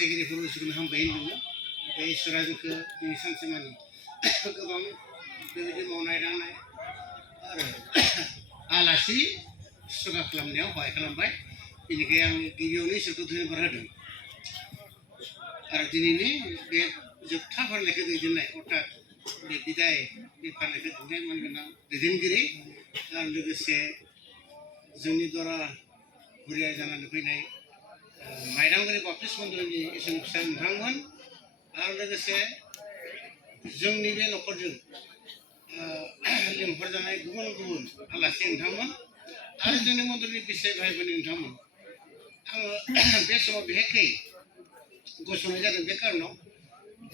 मोसागिरिफोरबो जों हामबाय होनदोंमोन बे इसोरा जोंखौ दिनै सानसेमानि गोबां बेबायदि मावनाय दांनाय आरो आलासि सुगा खालामनायाव हहाय खालामबाय बेनिखायनो आं गिबियावनो इसोरखौ धन्यबाद होदों आरो दिनैनि बे जोबथा फारिलाइखौ दैदेननाय अर्थात बे बिदाय बे फारिलाइखौ दैदेननाय मानगोनां दैदेनगिरि आरो लोगोसे जोंनि दरा बुरिया जानानै फैनाय माइदांबारि बाप्टिस्ट मन्दिरनि इसोरनि फिसा नोंथांमोन आरो लोगोसे जोंनि बे न'खरजों लिंहरजानाय गुबुन गुबुन आलासि नोंथांमोन आरो जोंनि मन्दिरनि बिसाय भाइफोरनि नोंथांमोन आङो बे समाव बेहाय गसंनाय जादों बे कारनाव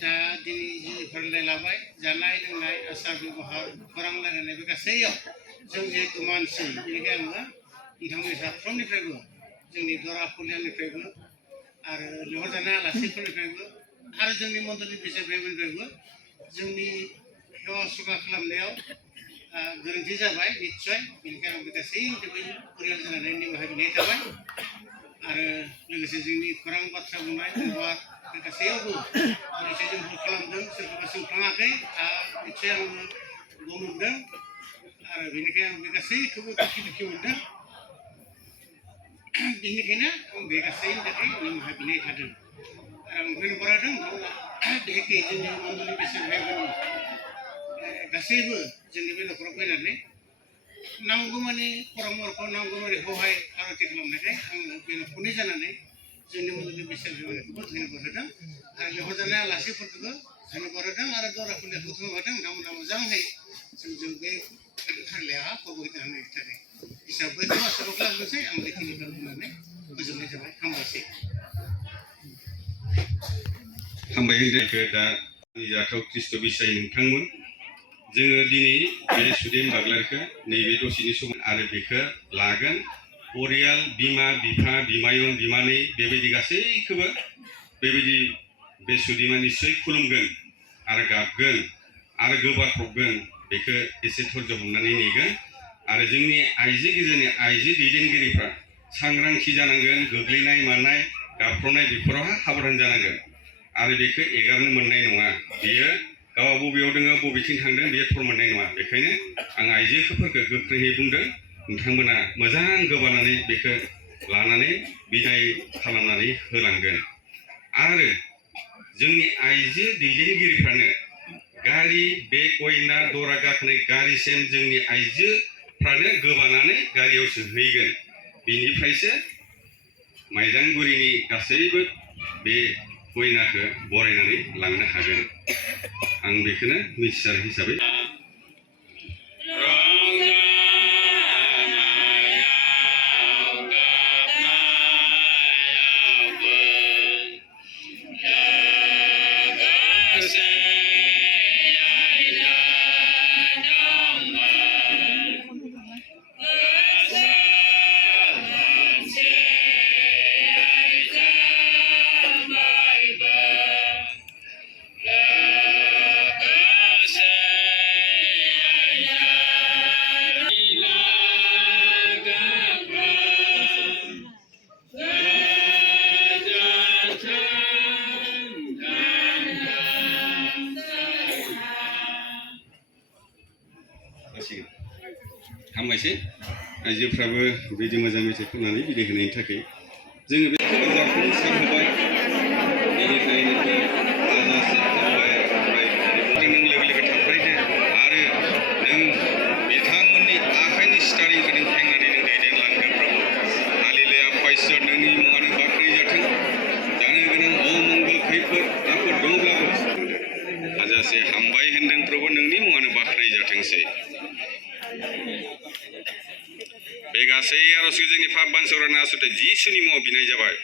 दा दिनै जि फारिलाइ लाबाय जानाय लोंनाय आसार बेबहार खौरां रायलायनाय बे गासैयाव जों जिहेतु मानसि बेनिखायनो आङो नोंथांमोननि साफ्रोमनिफ्रायबो जोंनि दरा फुलियानिफ्रायबो आरो लिंहरजानाय आलासिफोरनिफ्रायबो आरो जोंनि मन्दिरनि बिसाय भाइफोरनिफ्रायबो जोंनि हेवा सुगा खालामनायाव गोरोन्थि जाबाय निस्सय बेनिखायनो आं बे गासैनिफ्रायबो परियाल जानानै निमाहा बिनाय थाबाय आरो लोगोसे जोंनि खौरां बाथ्रा बुंनाय बेबहार बे गासैयावबो निस्सय जों भुल खालामदों सोरखौबा सोंफ्लाङाखै निस्सय आङो गम मोनदों आरो बेनिखायनो आं बे गासैखौबो दुखु दुखु मोनदों बेनिखायनो आं बे गासैनि थाखाय निमाहा बिनाय थादों आरो आं धन्यबाद होदों बेहाय जोंनि मन्दिरनि बिसाय भाइफोरनि गासैबो जोंनि बे न'खराव फैनानै नांगौमानि परामर्ख नांगौमानि हहाय खालामथि खालामनायखाय आं बे न'खरनि जानानै जोंनि मन्दिरनि बिसाय भाइफोरखौबो धन्यबाद होदों आरो लिंहरजानाय आलासिफोरखौबो धन्यबाद होदों आरो दरा फुलियाखौ धन्यबाद होदों नोंथांमोनहा मोजाङै जोंजों बे फारिलाइया फबोबाय थानायनि थाखाय हिसाबै आसाराव खालामनोसै आं बेखिनिखौ बुंनानै गोजोननाय जाबाय हामबायसै हामबाय होननायखौ दा जाथाव ख्रिस्ट' बिसाय नोंथांमोन जोङो दिनै बे सुदेम बाग्लारिखौ नैबे दसेनि सम आरो बेखौ लागोन परियाल बिमा बिफा बिमायं बिमानै बेबायदि गासैखौबो बेबायदि बे सुदेमा निस्सय खुलुमगोन आरो गाबगोन आरो गोबाख्रबगोन बेखौ एसे धर्ज हमनानै नेगोन आरो जोंनि आइजो गेजेरनि आइजो दैदेनगिरिफ्रा सांग्रांथि जानांगोन गोग्लैनाय मानाय गाबख्रबनाय बेफोरावहा साबधान जानांगोन आरो बेखौ एगारनो मोननाय नङा बेयो गावआ बबेयाव दङ बबेथिं थांदों बेयो थर मोननाय नङा बेखायनो आं आइजोफोरखौ गोख्रोङै बुंदों नोंथांमोना मोजां गोबानानै बेखौ लानानै बिदाय खालामनानै होलांगोन आरो जोंनि आइजो दैदेनगिरिफ्रानो गारि बे गयना दरा गाखोनाय गारिसिम जोंनि आइजोफ्रानो गोबानानै गारियाव सोहैगोन बिनिफ्रायसो माइदांगुरिनि गासैबो बे गयनाखौ बरायनानै लांनो हागोन आं बेखौनो मिथिसार हिसाबै हामबायसै आइजोफ्राबो बिदि मोजां मेथाइ खननानै बिदाय होनायनि थाखाय जोङो बे जाफुं सान होबाय बेनिफ्राय नों लोगो लोगो थांफायदो आरो नों बिथांमोननि आखाइनि स्टारिंखौ नों फेंनानै नों दैदेनलांदो प्रभु हालेलुया फायस' नोंनि मुङानो बाख्नाय जाथों जानो गोनां अमंगल खैफोद आफोद दङब्लाबो हाजासे हामबाय होनदों प्रभु नोंनि मुङानो बाख्नाय जाथोंसै बे गासै आर'जखौ जोंनि पाप बान्सग्रा आसलथे जिसुनि मुङाव बिनाय जाबाय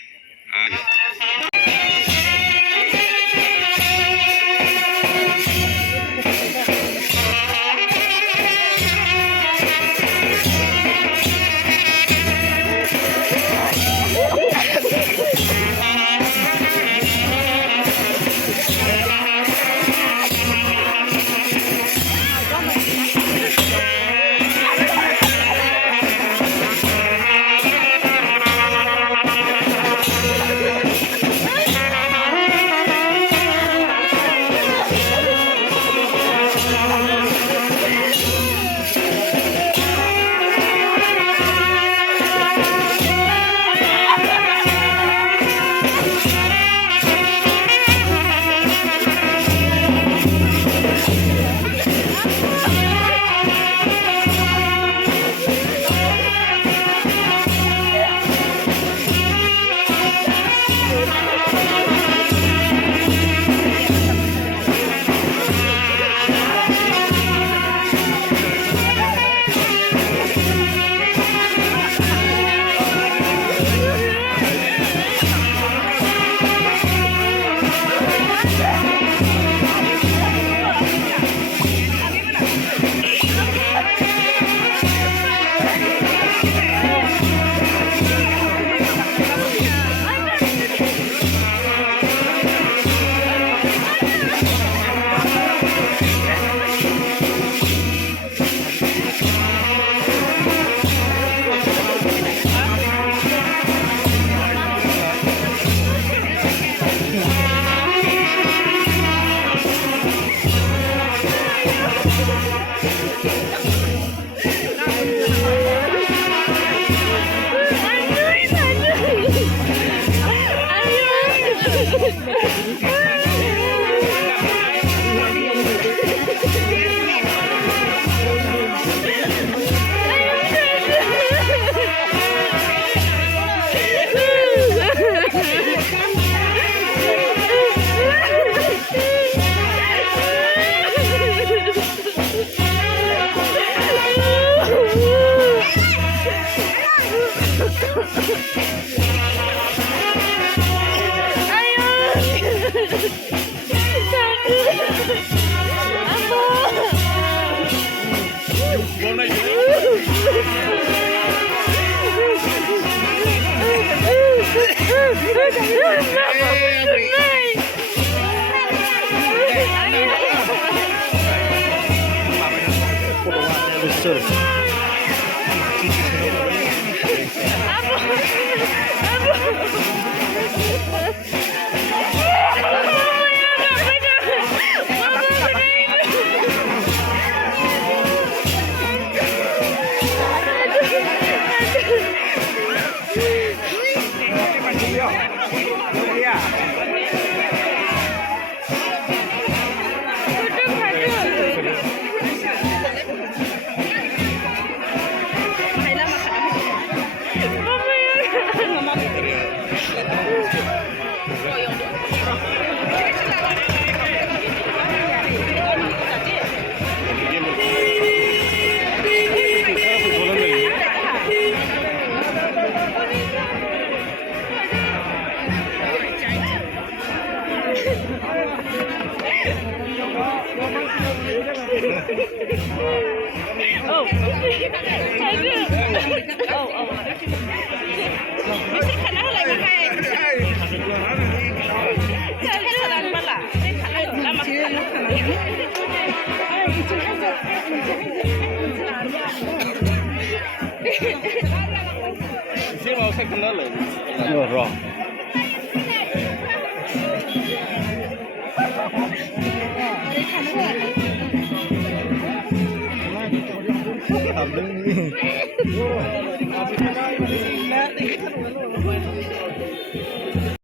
Tầm đứng